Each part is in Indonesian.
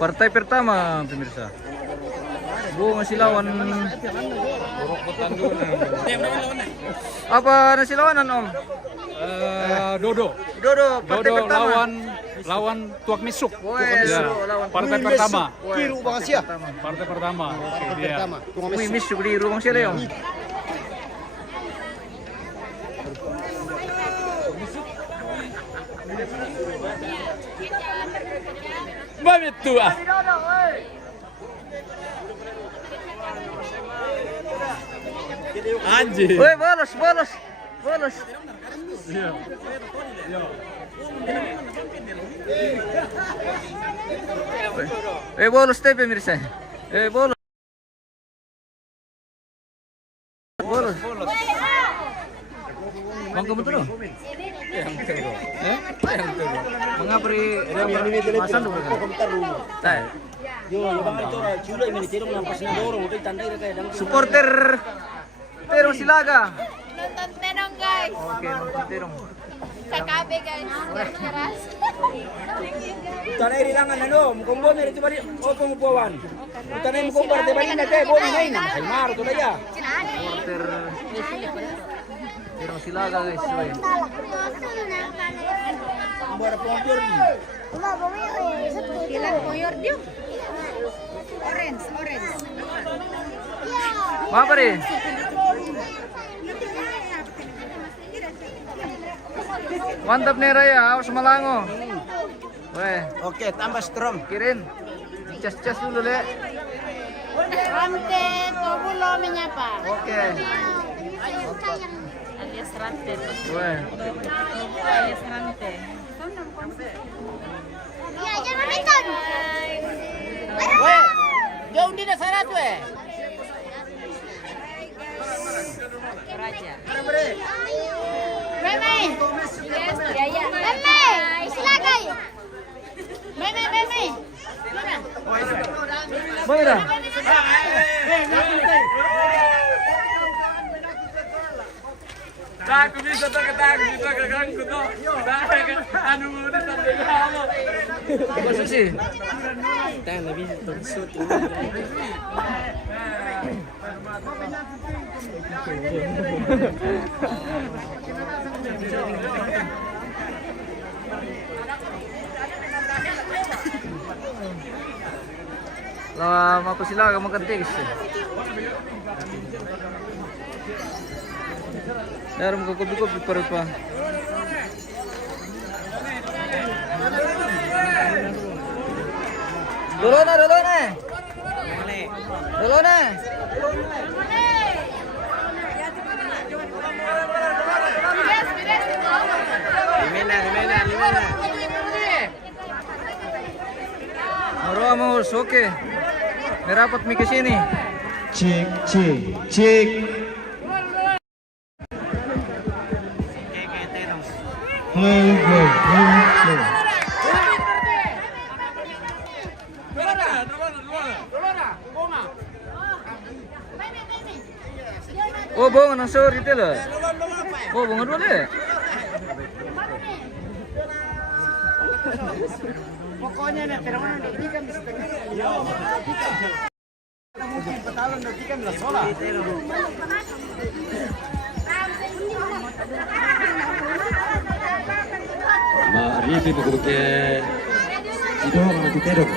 Partai pertama pemirsa. Masih lawan apa nasi lawanan Om? Dodo partai pertama. lawan Tuak Misuk. Partai pertama. Kiru Bang Asia. Partai pertama. Pertama. Misuk di rumah sih Om. Bamit tua. Anjir. Woi, bolos. Bolos teh pemirsa. Bolos. Bang kamu tuh? Mengapri pasan dulu kan? Supporter Terong Silaga. Nonton Tenong guys. Oke, nonton Terong. KKB guys. Keras. Tanay rilangan ano, mukumbo meron ito ba rin o pumupuan. Tanay mukumbo rin ba rin na tayo, boni ngayon. Ay maro to daya. Supporter Terong Silaga guys. Buat pungkur ni. Bilang koyor dia. Orange. Apa rin? Mantap nih Raya, awas Malango. Weh, Oke, tambah strom. kirin. Cas dulu, Le. Rante, tobulo menyapa. Oke. Alias Rante. Weh. Alias Rante. Ya, jangan nonton. Weh, jauh di nasarat weh. Raja. Meme. Ya. Meme. Silakan. Meme. Mana? Tak bisa tak kagangku tuh. Anu udah sampai halo. Apa sih? Lama apa sila kamu ketik sih? Dalam kopi perpa. Dolona. Limena. Ramos, oke. Merapat mi ke sini. Cek. Oh, bongan ang sorry tela. Oh, bongan dulu. Pokoknya nih, terang nanti kan mungkin petalan nanti kan lah sola. Ripi bukuke itu nanti terus.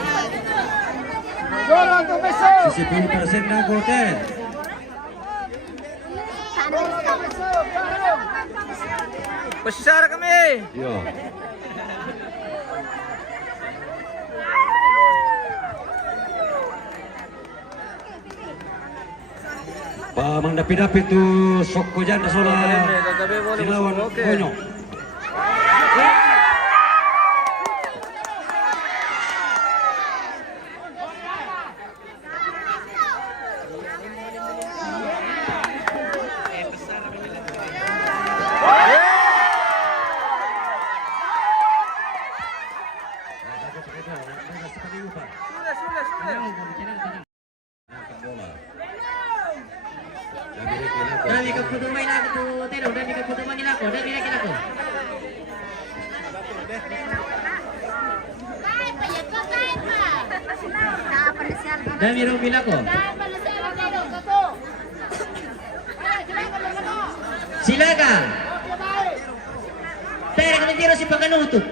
Dorong tuh besok. Sisi pilih persen dan kote. Pasisara kami. Yo. Pamang dapi tu sok janda sola silawan konyo. Dan ikaw po dumay na ako, Tero. Dan ikaw po dumay na ako. Dan ikaw po. Damirong Bilako. Silaga. Tera kami tiro si Pagkanuto.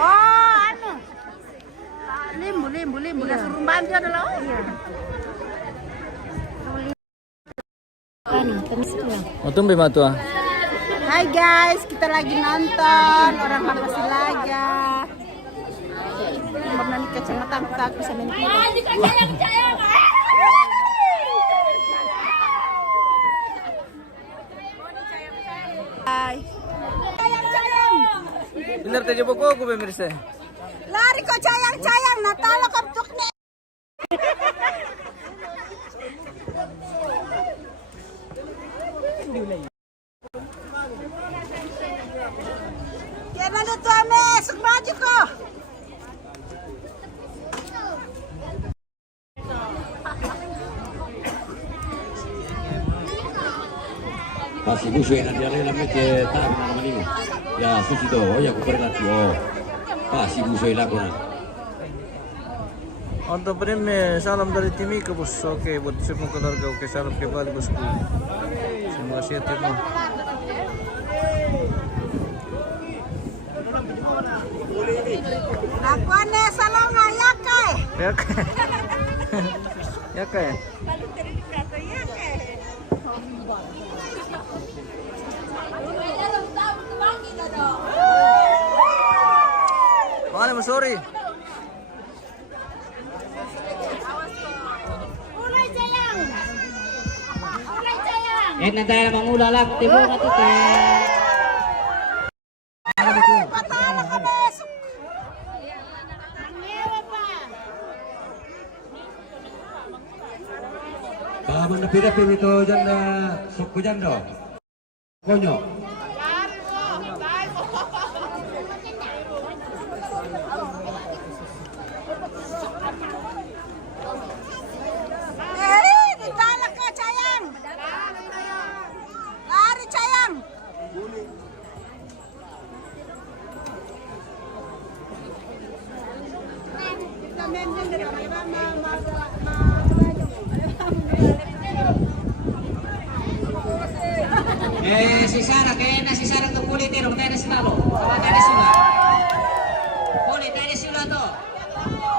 Oh, anu. Limbu. Suruh bantu adalah. Oh, tumbe matu ah. Hai guys, kita lagi nonton orang Papua Silaga. Pernah kecamatan tak bisa nanti. Hai. Cayang. Bener tadi pokok aku pemirsa. Lari kok cayang, natalo kaptuk ni. Kaya na luto ame, sukmaju ko. Pasti busuk yang nanti ada lama ke tak nama ini. Ya susi tu, ya aku pernah tu. Pasti busuk yang lakukan. Untuk pemirsa, salam dari tim Ika bos. Oke, buat semua keluarga. Oke, salam kembali bosku. Terima kasih ya tim. Lakuannya salam ya kai. Ya kak. Ya kak. Mana mas sorry. Ulay cayang. Na tayo mangulalak timo na to te. Patalo ka besok. Paman na pinapin ito janda suku janda. Konyo. Ditala ka cayang. Lari cayang. Si Sarah, kaya na si Sarah to puli tiro, tayo na si Lalo. Tayo na sila. Puli, tayo na sila to.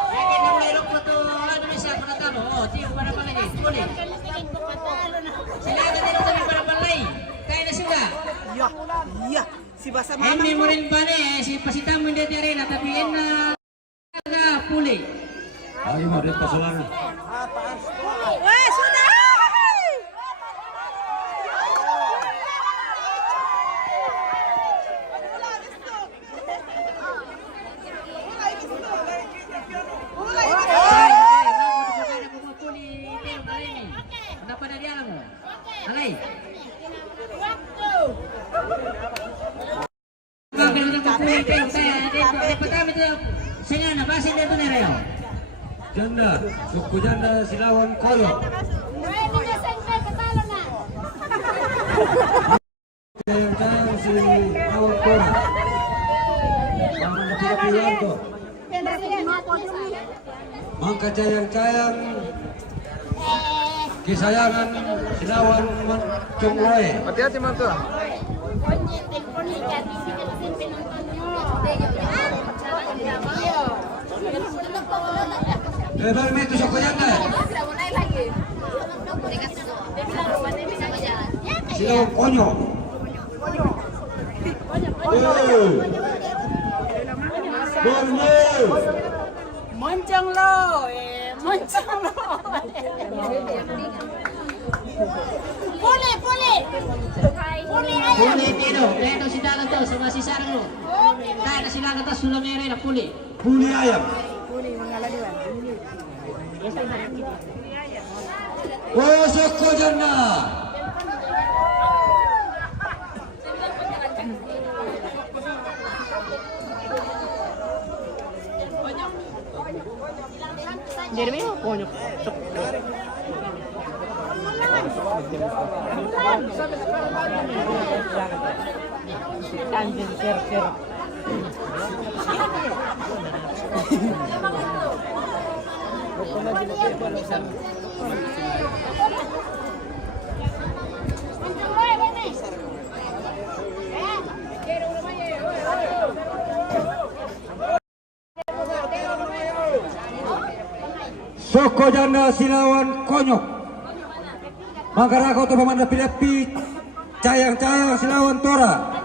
Kaya na mayroon po to, ano na siya, panatalo. O, tiyo, para pala niya. Puli. Sila ka tiro tayo para palay. Tayo na sila. Iya, si basa Hindi mo rin ba si pasita mo hindi tayo rin, natapiin na puli. Ayo ada pasalan. Weh, sudah. Alay. Janda, suku janda Silawan Koyo. Yang Silawan Koyo. Paman na pinapin to. Mangka cayang-cayang kisayangan Silawan Mancungroe. Hati-hati mantu. Balik itu suku janda. Silawan Konyo. Moncong lo, moncong lo. Puli, puli. Puli ayo. Puli Tino, Tino si Dalan to, sa masisarang mo. Tayo na sila ka to, sulam na rin, puli. Puli ayam. Oh, Soko Janda. Soko Janda Silawan Konyok. Mangkarako to pemanda pilepi cayang-cayang Silawan Tora.